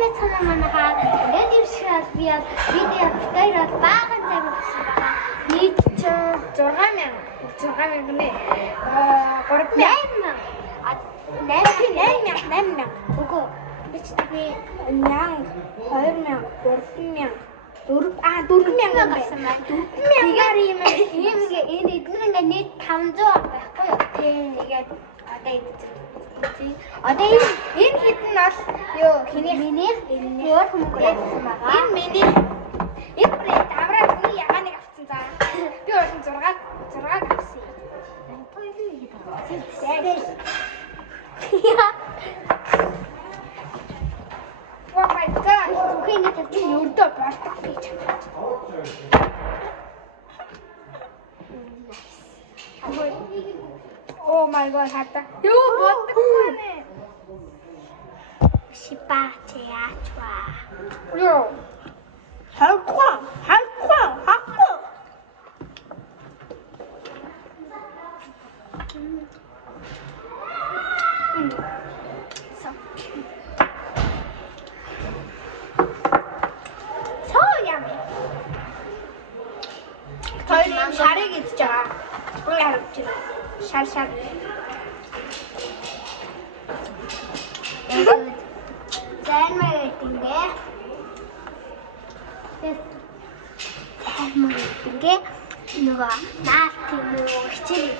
Нэмэт цанаа манайхаа ингээд иршээд би видео дээр баахан цаг өгсөн байгаа. Нийт 6000 нэ. 8000. Үгүй. Би 1000, 2000, 3000 4000 байсан байна. 4000-аар ийм энэ эдгээр ингээд нийт 500 байхгүй юу? Тэгээд одоо энэ хэдэн бол юу хэний миний өөр хүмүүс байсан байгаа. Энэ миний энэ брэнд авраа үгүй ягаа нэг авсан за. Би өөртөө 6 авсан. Oh my god. Үгүй нэг тийм өрдөө болдог гэж. Oh my god, хата. Юу боддоггүй нэ. Шипаачаачва. Юу. Хаква. So yummy. Тойлын шарыг идж байгаа. Үгүй харагч. Шар. Зайн мэгтингээ. Нөгөө наалт юм уу хичээл.